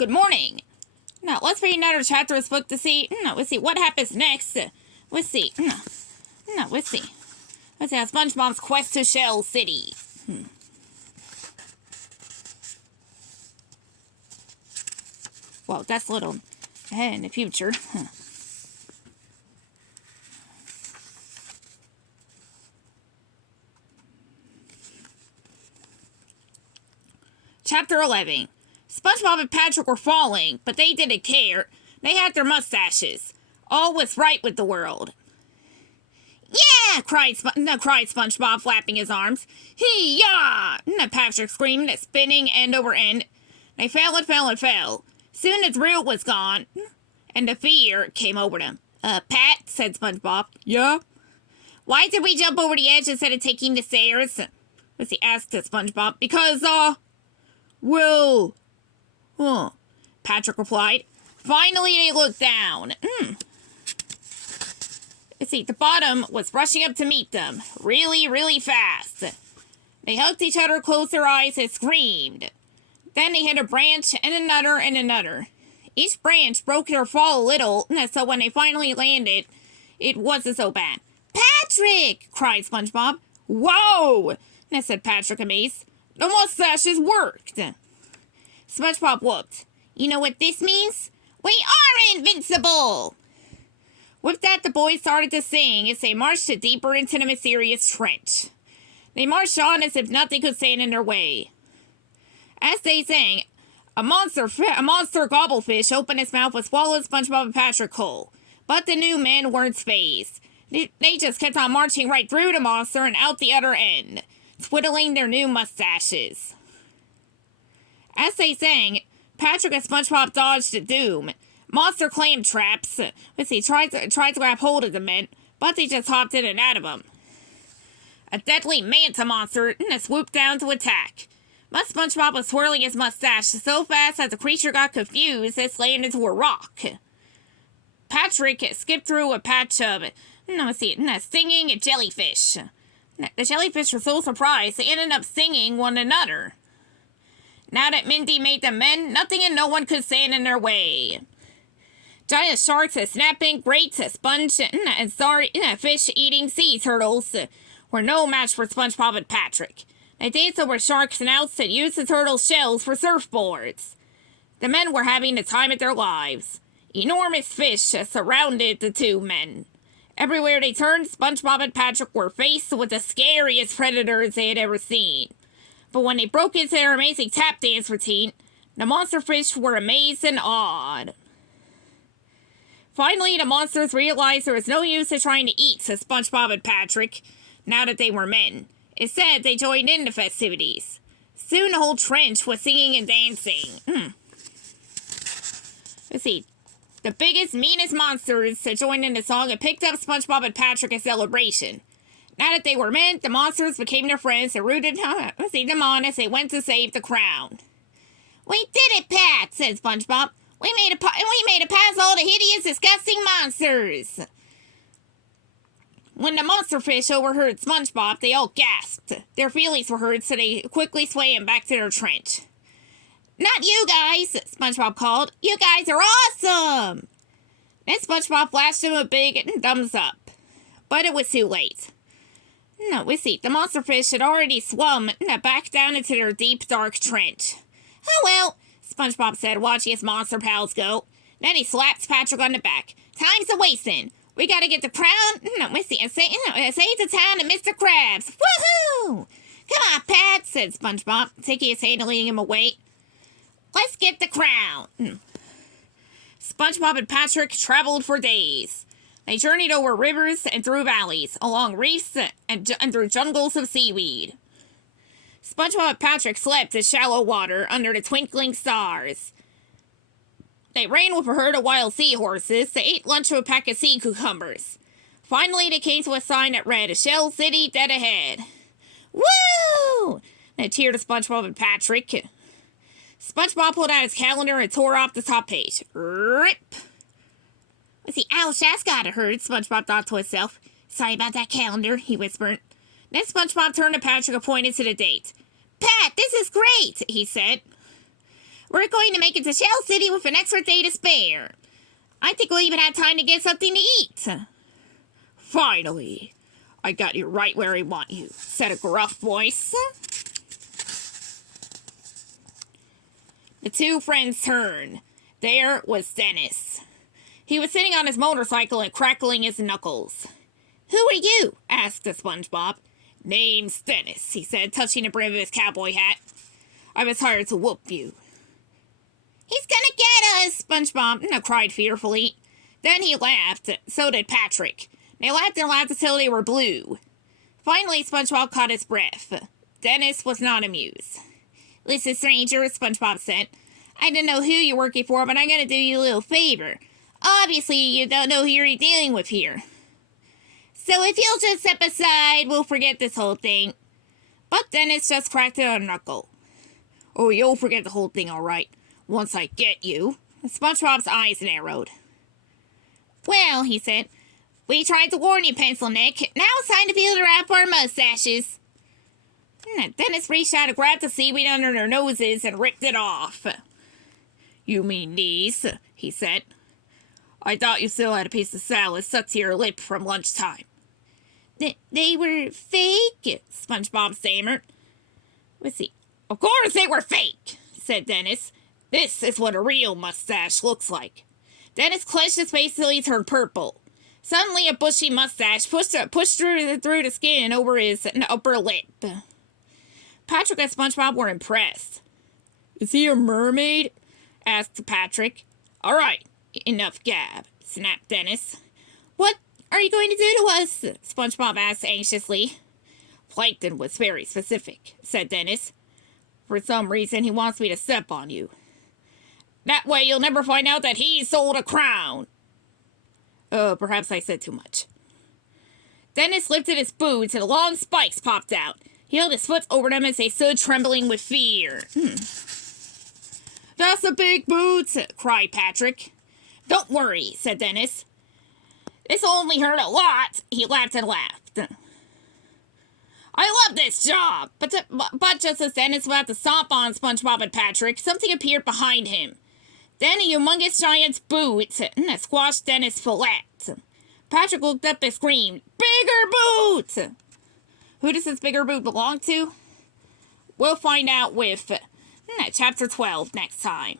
good morning. Now, let's read another chapter of this book to see, let's see what happens next. Let's see. Let's see. Let's see how SpongeBob's quest to Shell City. Well, that's a little ahead in the future. Chapter 11. SpongeBob and Patrick were falling, but they didn't care. They had their mustaches. All was right with the world. Yeah! cried SpongeBob, flapping his arms. Hee-yah! Patrick screamed, spinning end over end. They fell and fell and fell. Soon the thrill was gone, and the fear came over them. Pat, said SpongeBob. Yeah? Why did we jump over the edge instead of taking the stairs? Let's see, asked SpongeBob. Because, well... Patrick replied. Finally, they looked down. Let's see, the bottom was rushing up to meet them. Really, really fast. They hugged each other, closed their eyes, and screamed. Then they hit a branch, and another, and another. Each branch broke their fall a little, so when they finally landed, it wasn't so bad. Patrick! cried SpongeBob. Whoa! said Patrick, amazed. The mustaches worked. SpongeBob whooped. You know what this means? We are invincible! With that, the boys started to sing as they marched deeper into the mysterious trench. They marched on as if nothing could stand in their way. As they sang, a monster gobblefish opened its mouth and swallowed SpongeBob and Patrick whole. But the new men weren't fazed. They just kept on marching right through the monster and out the other end, twiddling their new mustaches. As they sang, Patrick and SpongeBob dodged the doom. Monster clam traps. Tried to grab hold of the men, but they just hopped in and out of them. A deadly manta monster swooped down to attack. But SpongeBob was swirling his mustache so fast that the creature got confused and slammed into a rock. Patrick skipped through a patch of, stinging jellyfish. The jellyfish were so surprised they ended up stinging one another. Now that Mindy made them men, nothing and no one could stand in their way. Giant sharks and snapping grates, sponge and fish-eating sea turtles were no match for SpongeBob and Patrick. They danced over sharks' snouts and used the turtles' shells for surfboards. The men were having the time of their lives. Enormous fish surrounded the two men. Everywhere they turned, SpongeBob and Patrick were faced with the scariest predators they had ever seen. But when they broke into their amazing tap dance routine, the monster fish were amazed and awed. Finally, the monsters realized there was no use in trying to eat SpongeBob and Patrick, now that they were men. Instead, they joined in the festivities. Soon the whole trench was singing and dancing. Let's see. The biggest, meanest monsters joined in the song and picked up SpongeBob and Patrick in celebration. Now that they were men, the monsters became their friends and rooted them on as they went to save the crown. We did it, Pat, said SpongeBob. We made it past all the hideous, disgusting monsters. When the monster fish overheard SpongeBob, they all gasped. Their feelings were hurt, so they quickly swam back to their trench. Not you guys, SpongeBob called. You guys are awesome! Then SpongeBob flashed him a big thumbs up. But it was too late. The monster fish had already swum back down into their deep, dark trench. Oh well, SpongeBob said, watching his monster pals go. Then he slapped Patrick on the back. Time's a-wasting. We gotta get the crown, and save the town and Mr. Krabs. Woohoo! Come on, Pat, said SpongeBob, taking his hand and leading him away. Let's get the crown. SpongeBob and Patrick traveled for days. They journeyed over rivers and through valleys, along reefs and through jungles of seaweed. SpongeBob and Patrick slept in shallow water under the twinkling stars. They ran with a herd of wild seahorses. They ate lunch with a pack of sea cucumbers. Finally, they came to a sign that read, Shell City dead ahead. Woo! They cheered SpongeBob and Patrick. SpongeBob pulled out his calendar and tore off the top page. Rip! Let's see, ouch, that's gotta hurt, SpongeBob thought to himself. Sorry about that calendar, he whispered. Then SpongeBob turned to Patrick and pointed to the date. Pat, this is great, he said. We're going to make it to Shell City with an extra day to spare. I think we'll even have time to get something to eat. Finally. I got you right where I want you, said a gruff voice. The two friends turned. There was Dennis. He was sitting on his motorcycle and crackling his knuckles. Who are you? Asked the SpongeBob. Name's Dennis, he said, touching the brim of his cowboy hat. I was hired to whoop you. He's gonna get us, SpongeBob cried fearfully. Then he laughed. So did Patrick. They laughed and laughed until they were blue. Finally, SpongeBob caught his breath. Dennis was not amused. Listen, stranger, SpongeBob said. I don't know who you're working for, but I'm gonna do you a little favor. Obviously, you don't know who you're dealing with here. So if you'll just step aside, we'll forget this whole thing. But Dennis just cracked a knuckle. Oh, you'll forget the whole thing, all right. Once I get you. SpongeBob's eyes narrowed. Well, he said, we tried to warn you, Pencil Neck. Now it's time to feel the wrap for our mustaches. Dennis reached out and grabbed the seaweed under their noses and ripped it off. You mean these? He said. I thought you still had a piece of salad stuck to your lip from lunchtime. They were fake, SpongeBob stammered. Let's see. Of course they were fake, said Dennis. This is what a real mustache looks like. Dennis clenched his face till he turned purple. Suddenly a bushy mustache pushed through the skin over his upper lip. Patrick and SpongeBob were impressed. Is he a mermaid? Asked Patrick. All right, enough gab, snapped Dennis. What are you going to do to us? SpongeBob asked anxiously. Plankton was very specific, said Dennis. For some reason, he wants me to step on you. That way you'll never find out that he sold a crown. Perhaps I said too much. Dennis lifted his boots and long spikes popped out. He held his foot over them as they stood trembling with fear. That's a big boot, cried Patrick. Don't worry, said Dennis. This only hurt a lot. He laughed and laughed. I love this job! But just as Dennis was about to stomp on SpongeBob and Patrick, something appered behind him. Then a humongous giant's boot squashed Dennis flat. Patrick looked up and screamed, Bigger boot! Who does this bigger boot belong to? We'll find out with Chapter 12 next time.